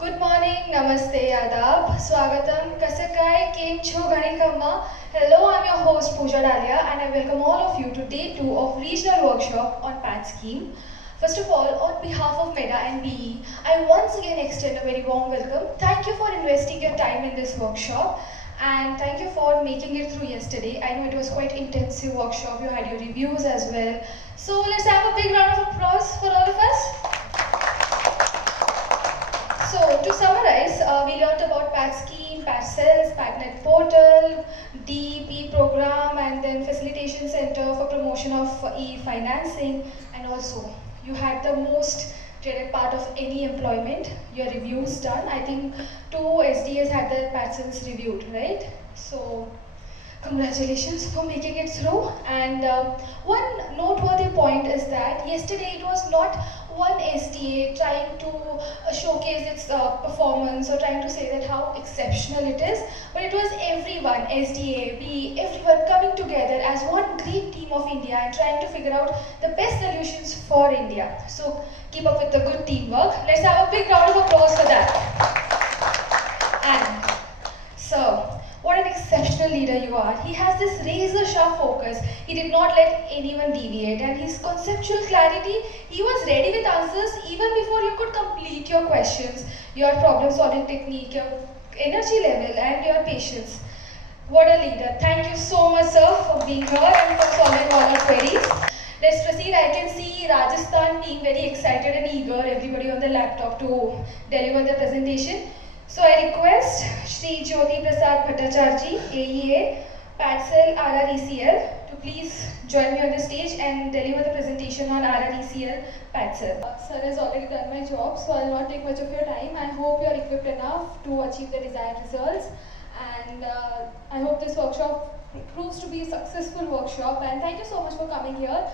Good morning, namaste, adab, swagatam, kasakai, kem cho ghani kamma. Hello, I'm your host Pooja Daliya and I welcome all of you to day 2 of regional workshop on PAT scheme. First of all, on behalf of MEDA and BE, I once again extend a very warm welcome. Thank you for investing your time in this workshop and thank you for making it through yesterday. I know it was quite intensive workshop, you had your reviews as well. So let's have a big round of applause for all of us. So to summarize, we learned about PAT scheme, PAT cells, PATnet portal, DEP program, and then facilitation center for promotion of e-financing, and also you had the most dreaded part of any employment, your reviews done. I think 2 SDAs had their PAT cells reviewed, right? So congratulations for making it through. And one noteworthy point is that yesterday it was not one SDA trying to showcase its performance or trying to say that how exceptional it is, but it was everyone, SDA, we, everyone coming together as one great team of India and trying to figure out the best solutions for India. So keep up with the good teamwork. Let's have a big round of applause for that. And so, what an exceptional leader you are. He has this razor sharp focus. He did not let anyone deviate, and his conceptual clarity, he was ready with answers even before you could complete your questions, your problem solving technique, your energy level, and your patience. What a leader. Thank you so much, sir, for being here and for solving all our queries. Let's proceed. I can see Rajasthan being very excited and eager, everybody on the laptop to deliver the presentation. So I request Shri Jyoti Prasad Bhattacharya, AEA, PATSEL RRECL, to please join me on the stage and deliver the presentation on RRECL PATSEL. Sir has already done my job, so I'll not take much of your time. I hope you're equipped enough to achieve the desired results. And I hope this workshop proves to be a successful workshop. And thank you so much for coming here.